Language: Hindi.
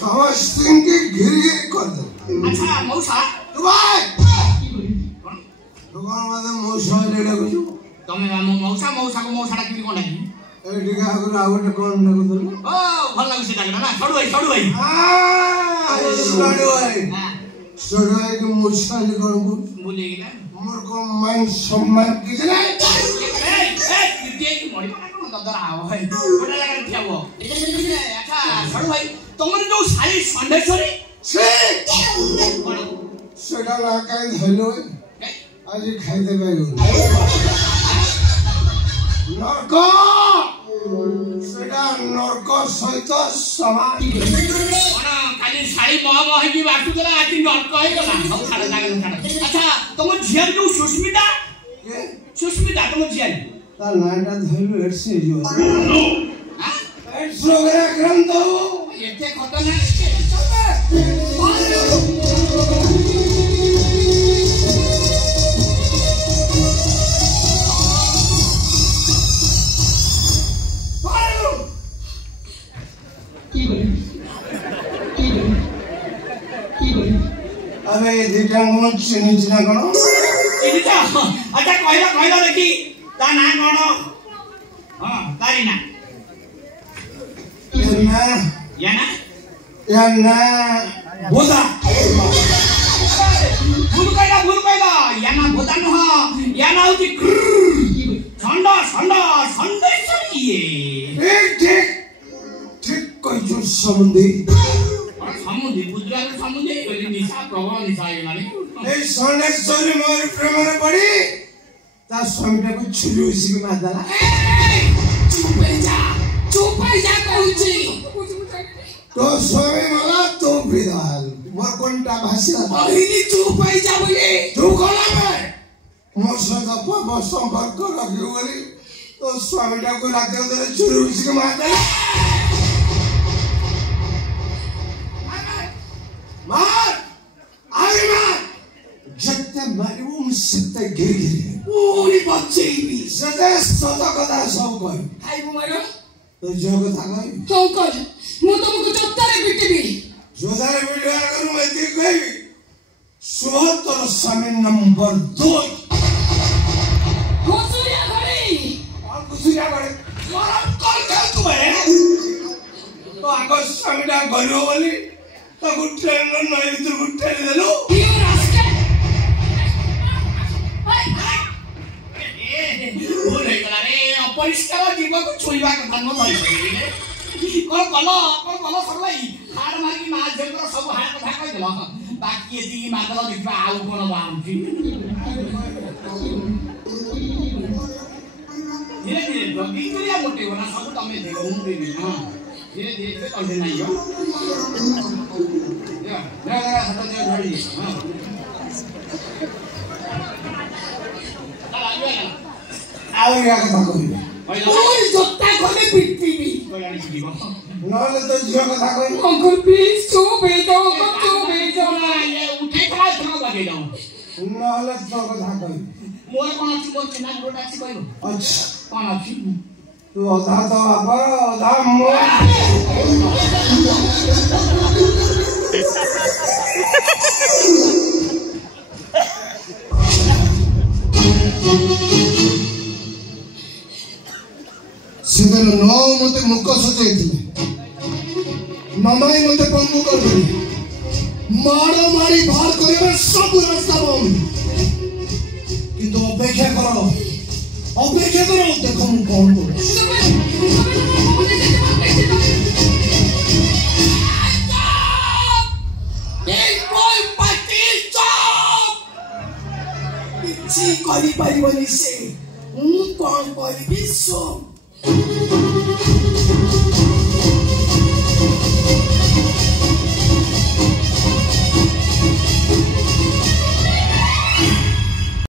समस्तिंग की घिरी कर दो। अच्छा मौसा दुबाई दुकान वाले मौसा ले ले कुछ तमे मौसा मौसा को मौसा डाकी कोन डाकी ए ठीक है अगर आउट कौन डाको दो ओ भल लागु से डाकना ना छोड़ भाई छोड़ भाई के मौसा ले कौन बोले ना मोर को मान सम्मान की जला ए ये की मरी बना को ददर आव है गोटा लगा थियाबो अच्छा छोड़ भाई तमन जो सारी संडेश्वरी से सेडा ला काई धलो आज खाई दे भाई नरक सेडा नरक सहित समान कोना खाली सारी मह मह की बाटू करा आज नरक है गला हम खाड़ा जागे खाड़ा अच्छा तुम झिया जो सुष्मिता के सुष्मिता तुम झिया ता नाटा धलो एडसे जो हां एडसो गरा ग्रंथ एते खतरनाक के अबे ये दिटांग चिनी चिना कनो चिनीचा अच्छा कहला देखी ता ना कोन हां तारी ना याना बोदा भूल कहला याना बोदा न याना होती ठंडा ठंडा संदेशरी ठीक कोई जो समुंदे समुद्री गुजरात समुद्री बोली निशा प्रभाव निशा ये माने ए संदेशरी मोर प्रेम में पड़ी ता स्वामीटा को छुली उसी के मादला चुप हो जा कहूची तो स्वामी मला तो विदाल मोर कोणता भाषा पहिली चुप हो जा बोले तू कोला में मोर संग पाप संपर्क रखियो बोली तो स्वामीटा को राते उधर छुली उसी के मादला मार आगे मार जत्ते मारी वो मुझसे गिर पूरी बच्चे भी सदा सदा कदा सब कोई हाय वो मारो तो जो कथा कोई तो कर मु तुमको चत्तारे पिटबी जोदारे वीडियो करू मैं ती कोई 77 समय नंबर 2 घोसुरिया घड़ी और घोसुरिया घड़ी गरम कर के तुम्हें तो आको समीडा गलो बोली तो गुट्टे न नई भीतर गुट्टे देलो क्यों रास्ते बोले गला रे अपरिष्कार जीव को छुईबा कथा न भई कोन कलो सरलाई हार मारी माल जेकर सब हार कथा कहि देला बाकी एती मादल देखबा आउ कोन बाउची धीरे धीरे बिक्रिया मोटे होना सब तमे देखो देबी हां धीरे धीरे से कंधे नहीं हो या जरा हटा दे घड़ी हां आउ या कथा कोई ओई जोता घरे पिटतीबी नले तो झियो कथा कोई अंकल प्लीज चुप हो जाओ ना ये उठे खा सुनो लगे जाओ नले तो कथा कोई मोर कोन अछि मोर चिना गोटा अछि कहलो अच्छा कोन अछि तू अधा तो बाबा अधा मोर सीधे नौ मते मुख सजेइथिले मामाई मते पंगु करदिले मारो मारी बाहर करे सब रास्ता बंद किंतु अपेक्षा करो देखो मु कौन करू କିଛି କରିପାରିବନି ସେ ମୁଁ କଣ କରିବି ସୋ